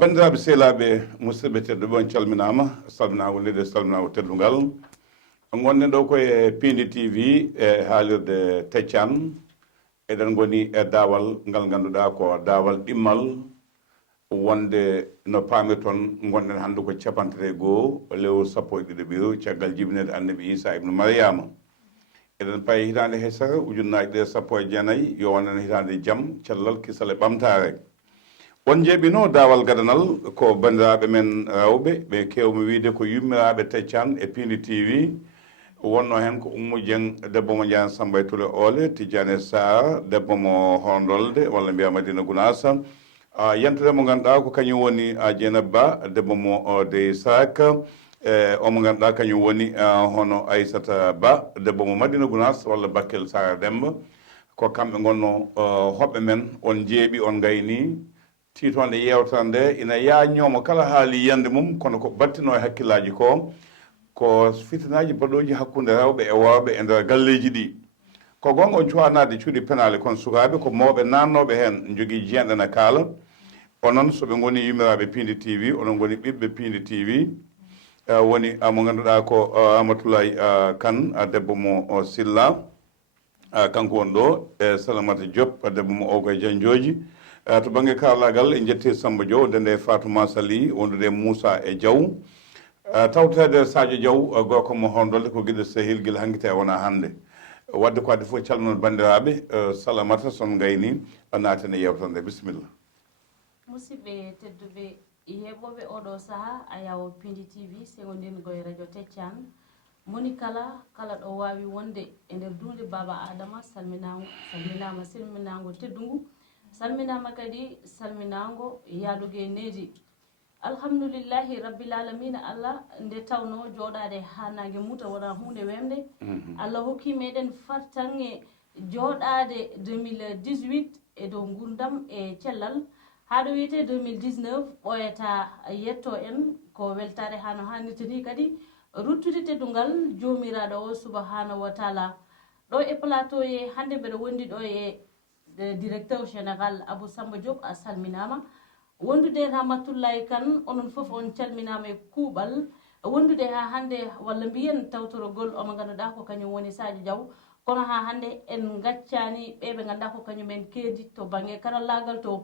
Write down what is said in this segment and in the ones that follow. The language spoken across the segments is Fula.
bandiraɓe sehlaɓe musidɓe tedduɓe on calminama salminago nde salminago teddungal gonɗen ɗo koye Pindi TV e haalirde Teccan eɗen goni e daawal ngal ganduɗa ko daawal ɗimmal wonde no paami toon gonɗen hannde ko capantere goho lewru sappo e ɗiɗi ɓiru caggal jibinede annabi Isa ibnu Maryama eɗen payi hitande hesere ujunnaji ɗe sappo e jeenayyi yo wonen hitande jaam cellal kisal e ɓamtare on jeeɓino daawal gadanal ko bandiraɓe men rewɓe ɓe kewmi wiide ko yummiraɓe Teccan e Pindi TV wonno hen ko Oumou Dieng debbo mo Diane Samba e Touré Ole Tidiane Sarr debbo mo Hondolde walla mbiya Madina Gounassa yentere mo ganduɗa ko kañum woni Dieynaba Ba debbo mo de Sak omo ganduɗa kañum woni hono Aissata Ba debbo mo Madina Gounass walla Bakel Sara Demba ko kamɓe gonno hoɓɓe men on jeeɓi on gayni tiitonde yewtere nde ina yaññomo kala haali yiyande mum kono ko battino e hakkillaji ko fitinaji baɗoji hakkude rewɓe e worɓe e nder galleji ɗi ko gonga on cuwanade cuuɗi penale kono sukaɓe ko mawɓe nannoɓe hen jogui jeyanɗe ne kaala onon soɓe goni yummiraɓe Pindi TV onon goni ɓiɓɓe Pindi TV woni mo ganduɗa ko Ramatoulaye Kane debbo mo Silla kanko woni ɗo e Salamata Diop debbo mo Ogoye Diandioji to banggue karallagal en jetti Samba Dio ndende Fatouma Sali wondude Moussa e Diaw tawtede Sadio Diaw gorko mo Hondolde ko guiɗo sehil guila hankkite wona hannde wadde ko adi fof calmon bandiraɓe Salamata son gayni naten e yewtere nde bisimilla musidɓe tedduɓe heɓoɓe oɗo saaha a yawo Pindi TV segodingoye radio Teccan moni kala ɗo wawi wonde e nder dunde baba adama salminama salminago teddugu salminama kadi salminago yaadugue needi alhamdulillahi rabbil alamina Allah nde tawno joɗade ha nangue muta wona hunde wemde Allah hokki meɗen fartange joɗade 2018 e dow gurdam e cellal haɗo wiyete 2019 ɓoyata yetto en ko weltare hano hannirta ni kadi ruttude teddungal jomiraɗo o subhanahu wa taala ɗo e plateau ye hande mbeɗa wondi ɗo e directeur général Abou Samba Diop a salminama wondude Ramatoulaye Kane onon foof on calminama e kuuɓal wondude ha hande walla mbiyen tawtorogol omo ganduɗa ko kañum woni Sadio Diaw kono ha hande en gaccani ɓeɓe ganduɗa ko kañum en keedi to banggue karallagal to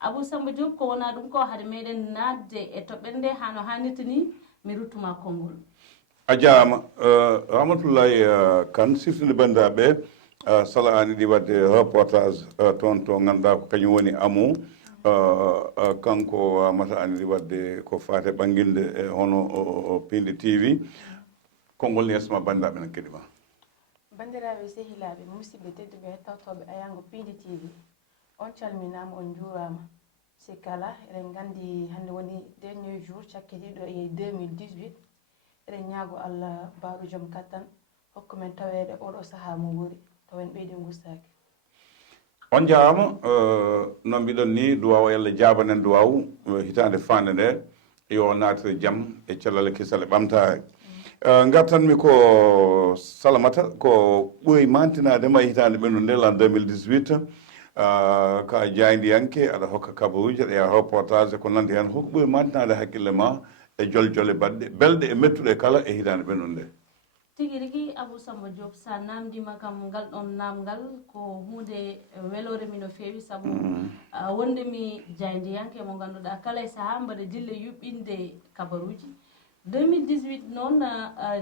Abou Samba Diop ko wona ɗum ko haade meɗen nadde e toɓɓere nde hano hannirta ni mi ruttuma konngol a jarama Ramatoulaye Kane siftinde bandiraɓe sala ani ɗi wadde reportage toon to ganduɗa ko kañum woni Amou kanko mata ani ɗi wadde ko fate ɓanguinde e hono Pindi TV konngol ni yesma bandiraɓe ne keɗima bandiraɓe sehilaɓe musidɓe tedduɓe hettawtoɓe ayango Pindi TV on calminama on juurama si kala eɗen gandi hande woni dernier jour cakkitiɗo e 2018 eɗen ñaago Allah baaɗo joom kattan hokku men tawede oɗo saaha mo wori tawen ɓeydi gustaki on jarama no mbiɗon ni duwaw Allah jabanen duwaw hitande fande nde yo naatire jaam e cellal kisal e ɓamtare gartanmi ko Salamata ko ɓooyi mantinadema e hitande ɓendu nde l'an 2018 ka jaydiyanke aɗa hokka kabaruji aɗa yaha reportage ko nandi hen hoko ɓooyi mantinade haqqille ma e jolle baɗɗe belɗe e mettuɗe kala e hitande ɓendu nde tigi rigui Abou Samba Diop sa namdima kam ngal ɗon namgal ko hunde welore mi no fewi saabu wonde mi jaydiyanke mo ganduɗa kala e saaha mbaɗa dille yuɓɓinde kabaruji 2018 noon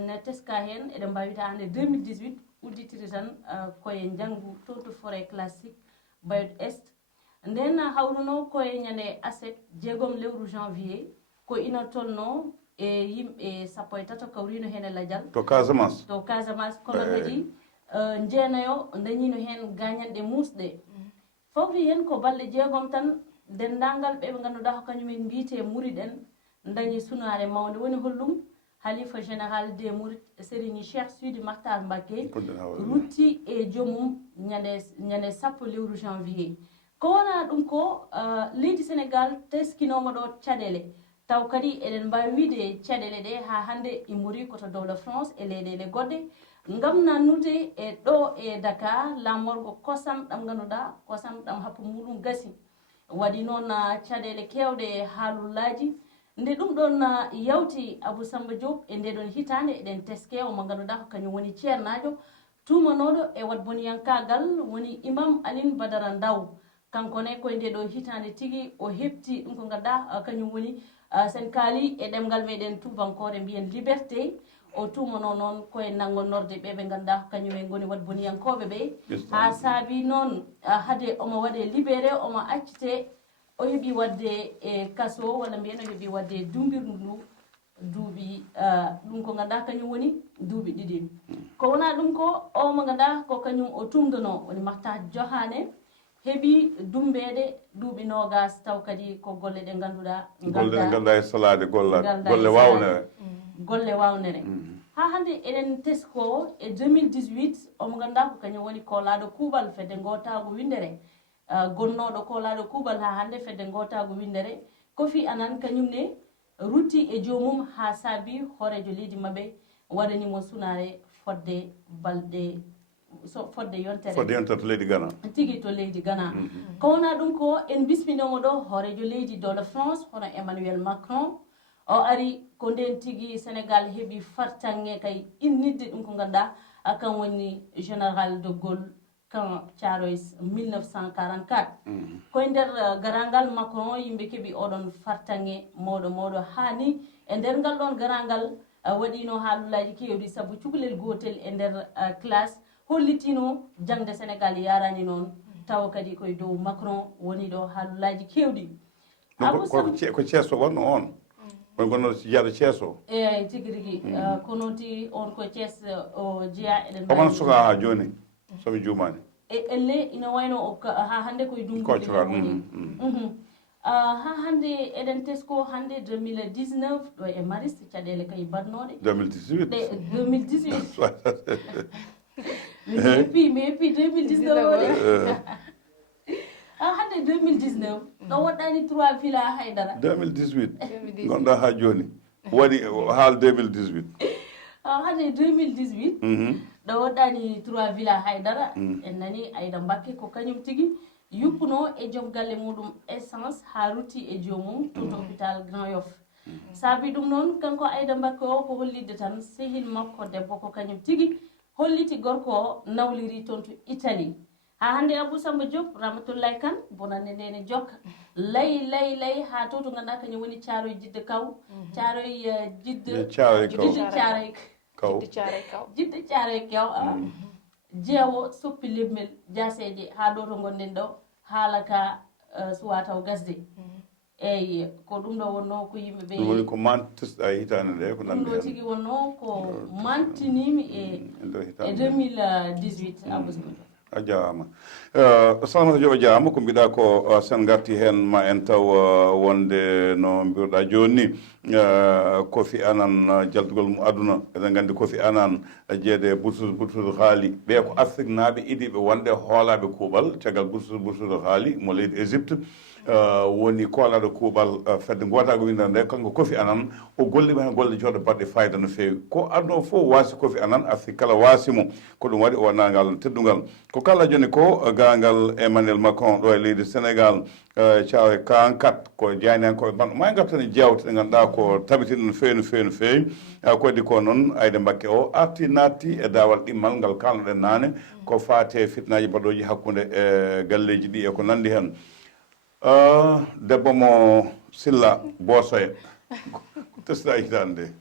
ne teska hen eɗen mbawita hande 2018 udditiri tan koye janggu toon to forêt classique Bayot Est nden hawruno koye ñande aset 6 lewru janvier ko ina tolno e yimɓe sappo e tato kawrino hen e ladial to Casamance kono kadi jeenayo dañino hen gañanɗe musɗe fofti hen ko balɗe 6 tan dendagal ɓeɓe ganduɗa ko kañumen mbiyete muuriɗen dañi sunare mawde woni hollum halifa général des mourides Serigne Cheikh Sidi Makhtar Mbacké rutti e joomum ñande sappo lewru janvier ko wona ɗum ko leydi Sénégal teskinoma ɗo caɗele taw kadi eɗen mbawi wiide caɗele ɗe ha hande immori koto dowla France e leyɗele goɗɗe ngam nannude e ɗo e Dakar lamorgo kosam ɗam ganduɗa kosam ɗam happu muɗum gasi waɗi noon caɗele kewɗe haalullaji nde ɗum ɗon yawti Abou Samba Diop e nde ɗon hitande eɗen teske omo ganduɗa ko kañum woni ceernajo tumanoɗo e wat boniyankagal woni imam Aline Badara Ndaw kankone koye nde ɗo hitande tigui o hepti ɗum ko ganduɗa kañum woni sen kaali e ɗemgal meɗen tubankore mbiyen liberté o tumano noon koye nangonorde ɓe ganduɗa kañum en goni wat boniyankoɓe ɓe ha saabi noon haade omo waɗe libéré omo accite o heeɓi wadde e kaso walla mbiyen o heeɓi wadde dumbirdu ndu duuɓi ɗum ko ganduɗa kañum woni duuɓi ɗiɗi ko wona ɗum ko o mo ganduɗa ko kañum o tumdono woni Mahtar Diohane heeɓi dumbede duuɓi nogas taw kadi ko golle ɗe ganduɗa golle ɗe ganduɗa e salade golle wawnere golle wawnere ha hande eɗen tesko e 2018 omo ganduɗa ko kañum woni kolaɗo kuuɓal fedde gotago windere gonnoɗo kolaɗo kuuɓal ha hande fedde gotago windere Kofi Annan kañum ne rutti e jomum ha saabi horejo leydi mabɓe waɗanimo sunare fodde balɗe fodde yontere to leydi Ghana tigui to leydi Ghana ko wona ɗum ko en bisminomo ɗo horejo leydi de France hono Emmanuel Macron o ari ko nden tigui Sénégal heeɓi fartange kay innidde ɗum ko ganduɗa kan woni général de Gaulle kan Thiaroye 1944 koye nder garangal Macron yimɓe keeɓi oɗon fartange mawɗo hani e nder ngal ɗon garangal waɗino haalullaji kewɗi saabu cukalel gotel e nder classe hollitino jangde Sénégal yarani noon tawa kadi koye dow Macron woni ɗo haalullaji kewɗi ko Thiès o wonno on on gonno jeeyaɗo Thiès o eyyi tigui rigui kono ti on ko Thiès o jeeya eɗen omon suka ha joni somi jumani e elle ina wayno ha hande koye dunguɗe woni ha hande eɗen tesko hande 2019 ɗo e maris caɗele kay badnoɗe 2018 mi heppi 2019 oɗe hande 2019 ɗo woɗɗani 3 villa haydara 2018 gonɗa ha joni waɗi haal 2018 hande 2018 ɗo woɗɗani 3 villa haydara en nani Aïda Mbacké ko kañum tigui yuppuno e joom galle muɗum essence ha rutti e jomum to hôpital Grand Yoff saabi ɗum noon kanko Aïda Mbacké o ko hollidde tan sehil makko debbo ko kañum tigui holliti gorko o nawliri toon to Italie ha hande Abou Samba Diop Ramatoulaye Kane bonande ndene jokka lay ha to to ganduɗa kañum woni Thiaroye Jidde Kaw Thiaroye Jidde Thiaroye Kaw jeewo soppi lemmel jaseje ha ɗo to gonɗen ɗo haalaka suwa taw gasde eyyi ko ɗum ɗo wonno ko yimɓeɓe ɗum woni ko mantisɗa hitande nde ko nandi ɗum ɗo tigui wonno ko mantinimi e 2018 Abou Samba a jarama Salamata Diop a jarama ko mbiɗa ko sen garti hen ma en taw wonde no mbiruɗa joni ni Kofi Annan jaltugol mum aduna eɗen gandi Kofi Annan jeede bursude haali ɓe ko Afrique naaɓe idiɓe wonde hoolaɓe kuuɓal caggal bursude haali mo leydi Égypte woni kolaɗo kuuɓal fedde gotago windere nde kanko Kofi Annan o gollima hen golle jodde baɗɗe fayida no fewi ko aduna fof wasi Kofi Annan Afrique kala wasimo ko ɗum waɗi o nangal teddugal ko kala joni ko gangal Emmanuel Macron ɗo e leydi Sénégal cawe kankat ko jeyniyankoɓe banɗo ma gartani jewte ɗe ganduɗa ko tabitiɗo no fewi no fewi ko waɗi ko noon Aïda Mbacké o arti natti e dawal ɗimmal ngal kalnoɗen nane ko fate fitnaji baɗoji hakkude e galleji ɗi e ko nandi hen debbo mo Silla Bosoye ko testa hitande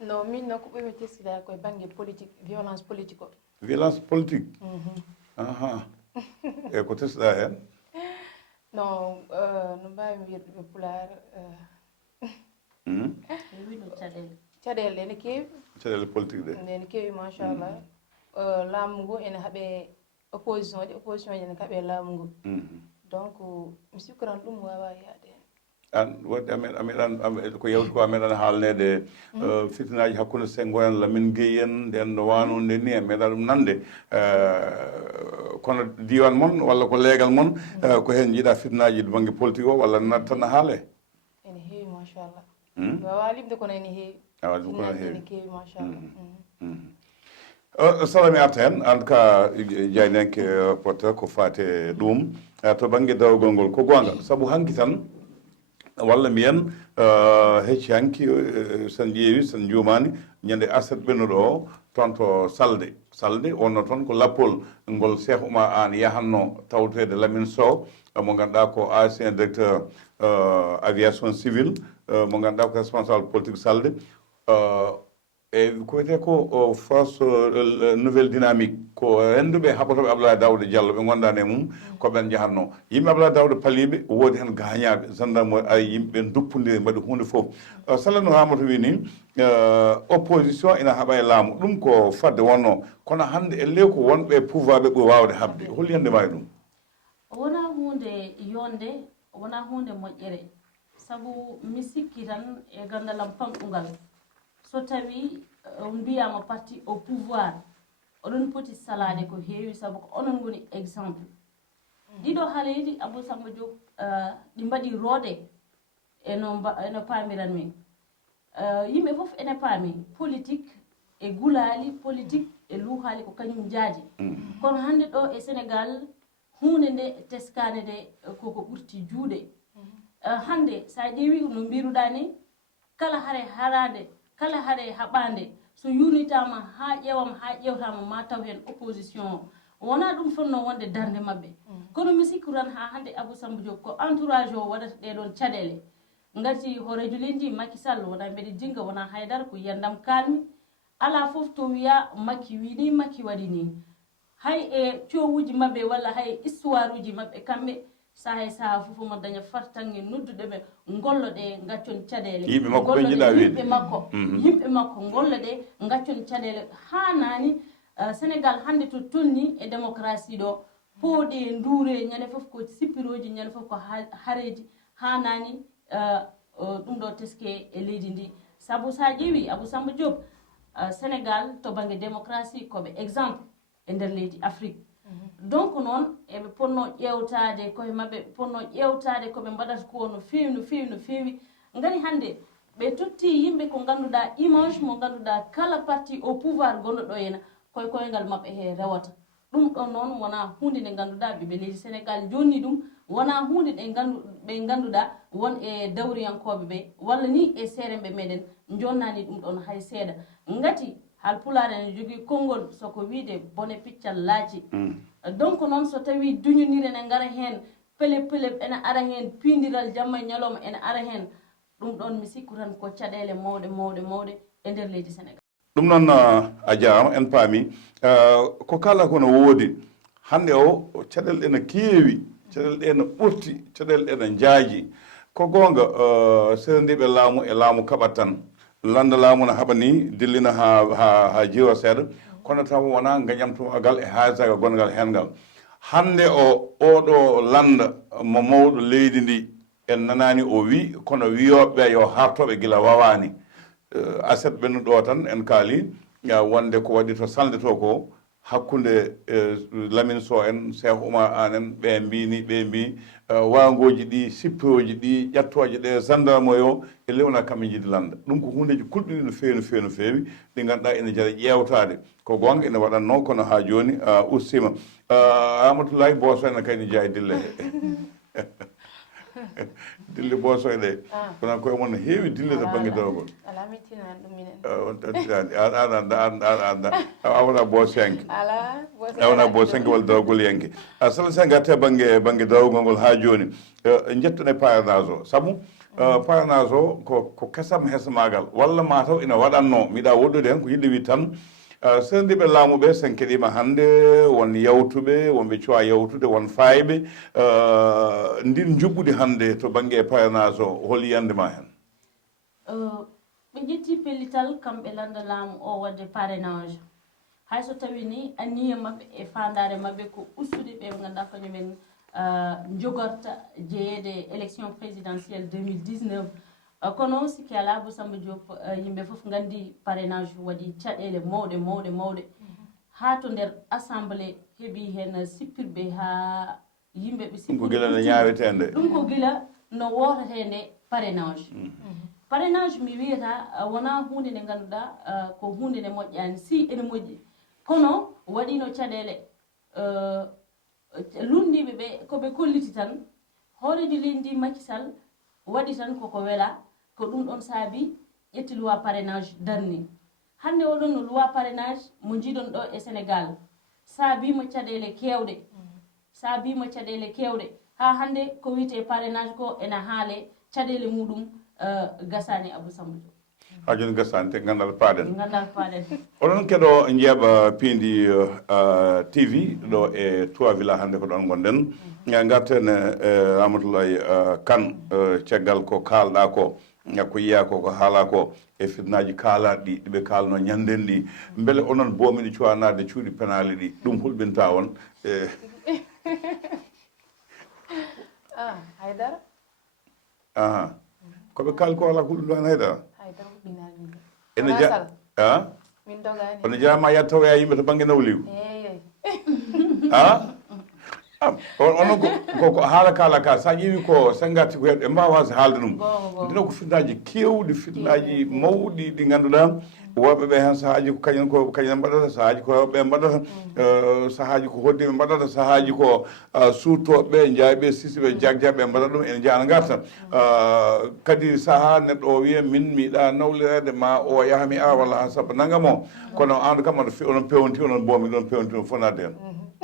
nde no min noon ko ɓurmi teskida koye banggue politique violence politique o violence politique aha e ko testa hen no mbawi wiide pular caɗele ɗe ne kewi caɗele politique ɗe ne kewi machallah laamu ngu ene haaɓe opposition ji ene kaaɓe laamu ngu donc mi sikkuran ɗum wawa yaade an waɗi ameɗan ko yewti ko ameɗan haalnede fitinaji hakkude Senghor en Lamine Gueye en nden no wanode ni e meeɗa ɗum nande kono diwan moon walla ko leegal moon ko hen jiiɗa fitinaji to banggue politique o walla nattanno haale ene heewi machallah wawa limde kono ene heewi ene kewi machallah salami arta hen en tout cas jaynenke porta ko fate ɗum to banggue dawgol ngol ko gonga saabu hanki tan walla mbiyen hecci hanki sen ƴeewi sen juumani ñande aset ɓennuɗo o toon to salde wonno toon ko lappol ngol Cheikh Oumar Anne yahanno tawtede Lamine Sow mo ganduɗa ko ancien directeur aviation civile mo ganduɗa ko responsable politique salde e ko wiyete ko force nouvelle dynamique ko renduɓe haɓatoɓe Abdoulaye Daouda Diallo ɓe gondani e mum ko ɓen jahatno yimɓe Abdoulaye Daouda paliɓe woodi hen gañaɓe gendarme ay yimɓe duppodiri mbaɗi hunde foof salano Ramata wi ni opposition ina haɓa e laamu ɗum ko fadde wonno kono hande e ley ko wonɓe pouvoir ɓe ɓuri wawde habde holi hande mbawi ɗum wona hunde yonde wona hunde moƴƴere saabu mi sikki tan e gandalam panɗugal so tawi mbiyama parti au pouvoir oɗon poti salade ko heewi saabu ko onon goni exemple ɗiɗo haaleji Abou Samba Diop ɗi mbaɗi roode eno paamiran min yimɓe fof ene paami politique e gulali politique e luuhali ko kañum jaaji kono hande ɗo e Sénégal hunde nde teskane nde koko ɓurti juuɗe hande sa ƴeewi no mbiruɗa ni kala haare harade kala haare haɓande so yunitama ha ƴewama ha ƴewtama ma taw hen opposition o wona ɗum fonno wonde darde mabɓe kono mi sikku tan ha hande Abou Samba Diop ko entourage o waɗata ɗeɗon caɗele ngati horejo leydi Macky Sall wona mbeɗe jinga wona haydara ko yiyandam kalmi ala foof to wiya Macky wini Macky waɗi ni hay e cowuji mabɓe walla hay histoire uji mabɓe kamɓe saha e saha fof mo daña fartange nodduɗeɓe gollo ɗe gaccon caɗele yimɓe makko gollo ɗe gaccon caɗele hanani Sénégal hande to tolni e démocratie ɗo pooɗe nduure ñande foof ko sippiroji ñande foof ko haareji hanani ɗum ɗo teske e leydi ndi saabu sa ƴeewi Abou Samba Diop Sénégal to banggue démocratie koɓe exemple e nder leydi Afrique donc noon eɓe ponno ƴewtade koye mabɓe ponno ƴewtade koɓe mbaɗata ko no feewi ngari hande ɓe totti yimɓe ko ganduɗa image mo ganduɗa kala parti au pouvoir gonɗo ɗo henna koye koyngal mabɓe he rewata ɗum ɗon noon wona hunde nde ganduɗa ɓeɓe leydi Sénégal jonni ɗum wona hunde ɓe ganduɗa won e dawriyankoɓe ɓe walla ni e seeremɓe meɗen jonnani ɗum ɗon hay seeɗa ngati Haalpulaar ene jogui konngol soko wiide bone piccal laaci donc noon so tawi duñodiri ene ngara hen pelep ene ara hen pindiral jamma e ñalawma ene ara hen ɗum ɗon mi sikku tan ko caɗele mawɗe e nder leydi Sénégal ɗum noon a jarama en paami ko kala kono woodi hande o caɗele ɗe no keewi caɗele ɗe no ɓurti caɗele ɗe no jaaji ko gonga serendiɓe laamu e laamu kaɓat tan landa laamu no haɓa ni dillina ha jiiwa seeɗa kono taw wona gañamtumagal e haalisagal gongal hengal hande oɗo landa mo mawɗo leydi ndi en nanani o wi kono wiyoɓe yo hartoɓe gila wawani aset ɓennuɗo tan en kaali wonde ko waɗi to salde to ko hakkude Lamine Sow en Cheikh Oumar Anne en ɓe mbi wangoji ɗi sippiroji ɗi ƴattoje ɗe gendarme o e lewna kamɓe jiɗi landa ɗum ko hundeji kulɗiɗi no feewi ɗi ganduɗa ene jaara ƴewtade ko gonga ene waɗanno kono ha joni ustima Ramatoulaye Boso ene kayni jeeya dille he dille Boso ɗe kono koye mon no heewi dille to banggue dawgol anda awna bo 5 awna bo 5 walla dawgol yenke sala sa gatte banggue dawgol ngol ha joni jetton e parrainage o saabu parrainage o ko kesam hesmagal walla mataw ina waɗanno miɗa woɗɗude hen ko yidde wi tan sendiɓe laamuɓe sen keɗima hande won yawtuɓe wonɓe cuwa yawtude won fayɓe ndin juɓɓudi hande to banggue parrainage o hol yiyandema hen ɓe ƴetti pellital kamɓe landa laamu o wadde parrainage hay so tawi ni anniya mabɓe e fandare mabɓe ko ustude ɓe ganduɗa kañumen jogorta jeeyede élection présidentielle 2019 kono sikki ala Abou Samba Diop yimɓe fof gandi parrainage waɗi caɗele mawɗe ha to nder assemblée heeɓi hen sippirɓe ha yimɓe ɓe ɗum ko gila no ñawetende ɗum ko gila no wotatende parrainage parrainage mi wiyata wona hunde nde ganduɗa ko hunde nde moƴƴani si ene moƴƴi kono waɗino caɗele lundiɓe ɓe koɓe kolliti tan horeji lendi Macky Sall waɗi tan koko wela ko ɗum ɗon saabi ƴetti loi parrainage darni hande oɗon no loi parrainage mo jiɗon ɗo e Sénégal saabima caɗele kewɗe ha hande ko wiyete parrainage ko ena haale caɗele muɗum gasani Abou Samba Diop ha joni gasani te gandal paaɗen oɗon keɗo jeeɓa piindi TV ɗo e Trois Villa hande ko ɗon gonɗen garten Ramatoulaye Kane caggal ko kalɗa ko ko yiya ko haala ko e fitnaji kaalaɗi ɗiɓe kalno ñanden ɗi beele onon bomiɗi cuwanade cuuɗi penali ɗi ɗum hulɓinta on haydara koɓe kaali ko ala ko hulɗum ɗon haydara ene ono jaama yettawoya yimɓe to banggue nawligo onon ko haala kala ka sa ƴeewi ko sangati ko heɗe mbawa haalde ɗum ndino ko fitnaji kewɗi fitnaji mawɗi ɗi ganduɗa worɓeɓe hen sahaji ko kañum mbaɗata sahaji ko rewɓe mbaɗata sahaji ko hoddiɓe mbaɗata sahaji ko sutoɓe jaaɓe sisiɓe jagjaɓe mbaɗata ɗum ene jana garta kadi saaha neɗɗo o wiya min miiɗa nawlirede ma o yaaha mi awa walla ha sappo naggam o kono an kam onon pewnti onon bomi ɗon pewnti ɗon fonade hen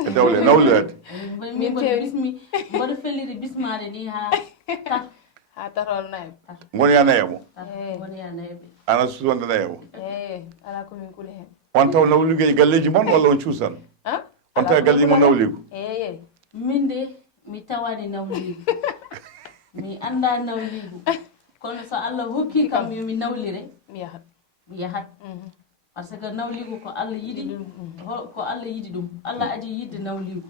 e dawle nawlirede min mboɗo felliri bismade ni ha tatol nayi goni ya nayemo woni ya nayiɓe ana susonde nayemo ala komin kuli hen on taw nawligo e galleji moon walla on cuusan on tawa galleji moon nawligo min de mi tawani nawligo mi anda nawligo kono so Allah hokki kam yomi nawlire mi yahat par ce que nawligo ko Allah yiɗi ɗum Allah adi yidde nawligo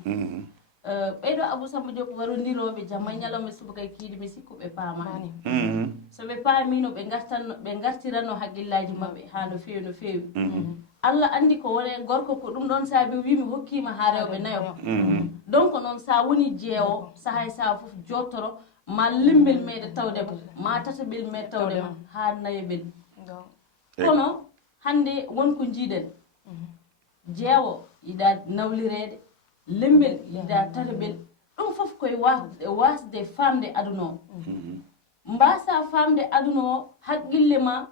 ɓeyɗo Abou Samba Diop warodiroɓe jamma ñalawma subaka e kiiɗi mi sikku ɓe paamani so ɓe paamino ɓe gartiranno haqqillaji mabɓe ha no feewi Allah andi ko wone gorko ko ɗum ɗon saabi wimi hokkima ha rewɓe nayo donc noon sa woni jeewo sahay sa foof jottoro ma limbel meɗe tawdema ma tataɓel meɗe tawdema ha nayoɓel kono hande wonko jiiɗen jeewo yiɗa nawlirede lembel yiɗa tataɓel ɗum foof koye wasde famde aduna o mbasa famde aduna o haqqille ma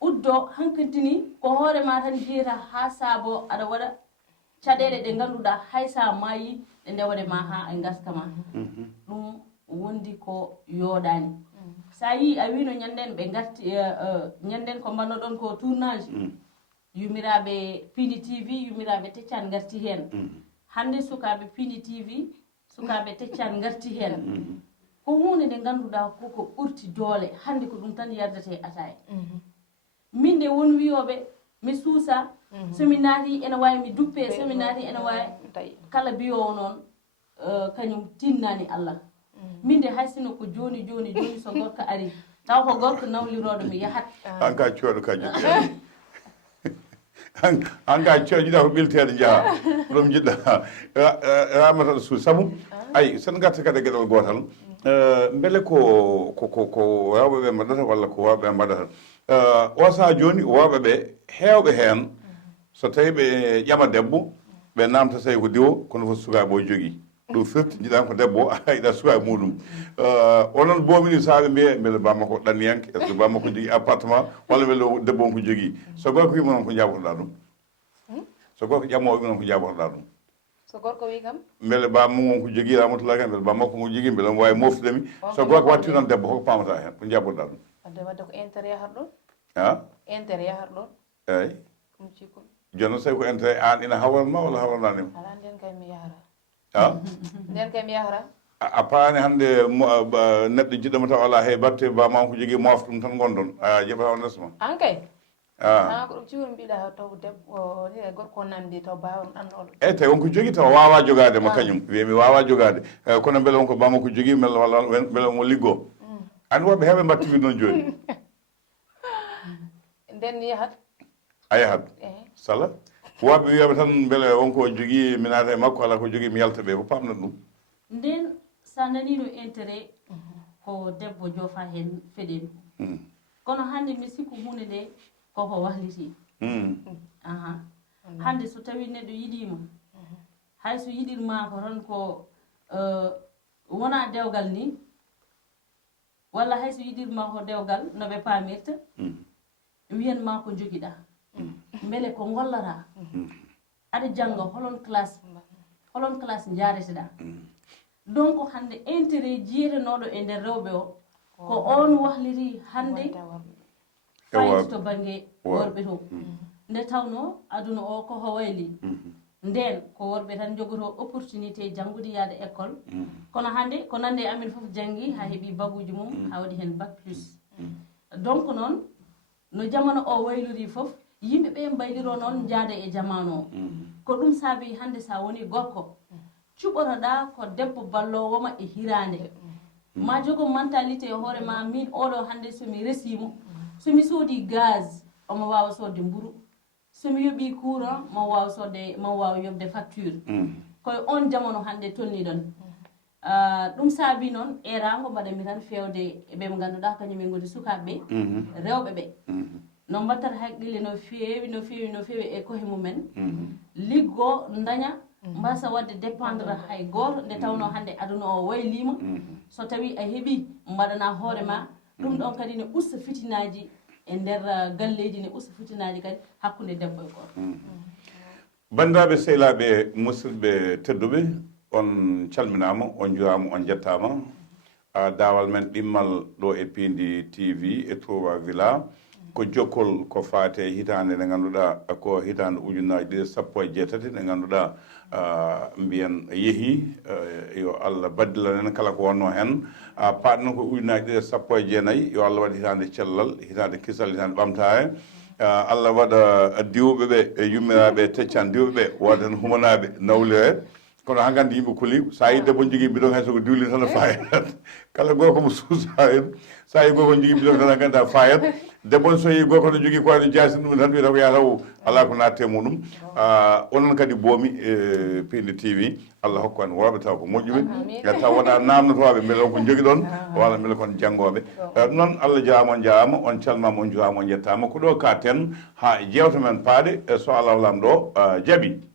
uddo hankantini ko hoore ma tan jiyata ha saabo aɗa waɗa caɗele ɗe ganduɗa hay sa maayi ɗe ndewade ma ha e gaskama ɗum wondi ko yooɗani sa yi a wino ñanden ɓe garti ñanden ko mbannoɗon ko tournage yumiraɓe Pindi TV yumiraɓe Tethiane garti hen hande sukaɓe Pindi TV sukaɓe Tethiane garti hen ko hunde nde ganduɗa koko ɓurti doole hande ko ɗum tan yardate ataye min de won wiyoɓe mi suusa somi naati ene wawi mi duppe somi naati ene wawi kala biyowo noon kañum tinnani Allah min de haysino ko joni so gorko ari taw ko gorko nawliroɗo mi yahat an ka cooɗo ka joɗɗi an ka jiɗa ko ɓiltede jaaha ɗum jiɗɗa ramata suu saabu ayi sen garta kadi gueɗal gotal beele ko rewɓeɓe mbaɗata walla ko worɓeɓe mbaɗata o saha joni worɓeɓe hewɓe hen so tawi ɓe ƴama debbo ɓe namta tawi ko diwo kono fof sukaɓe o jogui ɗum firti jiɗan ko debbo a yiɗa sukaɓe muɗum onon bomiɗi sahaɓe mbiye beele bamma ko ɗanniyanke est ce que bamma ko jogui appartement walla beele debbo on ko jogui so gorko wima noon ko jabotoɗa ɗum so gorko ƴammo wima noon ko jabotoɗa ɗum so gorko wi kam beele bamma on ko jogui Ramatoulaye Kane beele bamma ko jogui beele omo wawi moftudemi so gorko watti noon debbo hoko pamata hen ko jabotoɗa ɗum wadde ko intérêt yahata ɗon intérêt yahata ɗon eyyi ɗum cikku jooni noon so tawi ko intérêt an ina hawranma walla hawrananima ala nden kay mi yahara nden kay mi yahara a paani hannde neɗɗo jiɗɗoma taw ala hay batte bamam ko jogui mofta ɗum tan gonɗon a jaɓata on nesma an kay ko ɗum ciwoni mbiɗa taw debbo ni gorko namdi taw bawam ɗannoɗo eyyi tawi wonko jogui taw wawa jogade mo kañum wiyami wawa jogade kono beele wonko bamma ko jogui walla beele omo liggo andi woɓɓe heeɓe mbattiɓe noon joni nden yahat a yahat sala woɓɓe wiyaɓe tan beele wonko jogui mi naata e makko ala ko jogui mi yalta ɓe ko pamnat ɗum nden sa nanino intérêt ko debbo joofa hen feɗen kono hande mi sikku hunde nde koko wahliti hande so tawi neɗɗo yiɗima hay so yiɗirma ko tan ko wona dewgal ni walla hay so yiɗirma ko dewgal no ɓe pamirta wiyanma ko joguiɗa beele ko gollata aɗa jangga holon classe jareteɗa donc hande intérêt jiyetenoɗo e nder rewɓe o ko on wahliri hande fayde to banggue worɓe to nde tawno aduna o koko wayli nden ko worɓe tan jogoto opportunité janggude yaade école kono hande ko nande amin foof janggi ha heeɓi baguji mum ha waɗi hen bac plus donc noon no jamano o waylori foof yimɓeɓe mbayliro noon jaada e jamanu o ko ɗum saabi hande sa woni gorko cuɓotoɗa ko debbo ballowoma e hirande ma jogo mentalité e hoore ma min oɗo hande somi resimo somi soodi gaz omo wawa sodde mburu somi yoɓi courant mo wawa yobde facture koye on jamono hande tolniɗon ɗum saabi noon erago mbaɗami tan fewde eɓe mo ganduɗa kañumen goni sukaɓeɓe rewɓe ɓe no mbattata haqqille no fewi e kohe mumen liggo daña mbasa wadde dépendre hay goto nde tawno hande aduna o waylima so tawi a heeɓi mbaɗana hoore ma ɗum ɗon kadi ne usta fitinaji e nder galleji ne usta fitinaji kadi hakkude debbo e goto bandiraɓe sehilaɓe musidɓe tedduɓe on calminama on jurama on jettama dawal men ɗimmal ɗo e Pindi TV e Touba Villa ko jokkol ko fate hitande nde ganduɗa ko hitande ujunnaji ɗiɗi sappo e jeetati nde ganduɗa mbiyen yeehi yo Allah baddilanen kala ko wonno hen paɗno ko ujunnaji ɗiɗi sappo e jeenayyi yo Allah waɗ hitande cellal hitande kisal hitande ɓamtare Allah waɗa diwɓeɓe e yummiraɓe Teccane diwɓeɓe woda hen humanaɓe nawlire kono ha gandi yimɓe kuuli sa yi debbo jogui bidon hay soko diwli tan fayat kala goto komo suusa en sa yi goko jogui bidon tan ganda fayat debbo so yi goko no jogui ko wayno jasi ɗum tan wiyata ko yataw ala ko natte muɗum onon kadi boomi Pindi TV Allah hokku en worɓe taw ko moƴƴuɓe taw wona namdotoɓe beele on ko jogui ɗon walla beele kon janggoɓe ɗum noon Allah jarama on jarama on calmama on jurama on jettama ko ɗo ka ten ha jewta men paade so Allah lam ɗo jaaɓi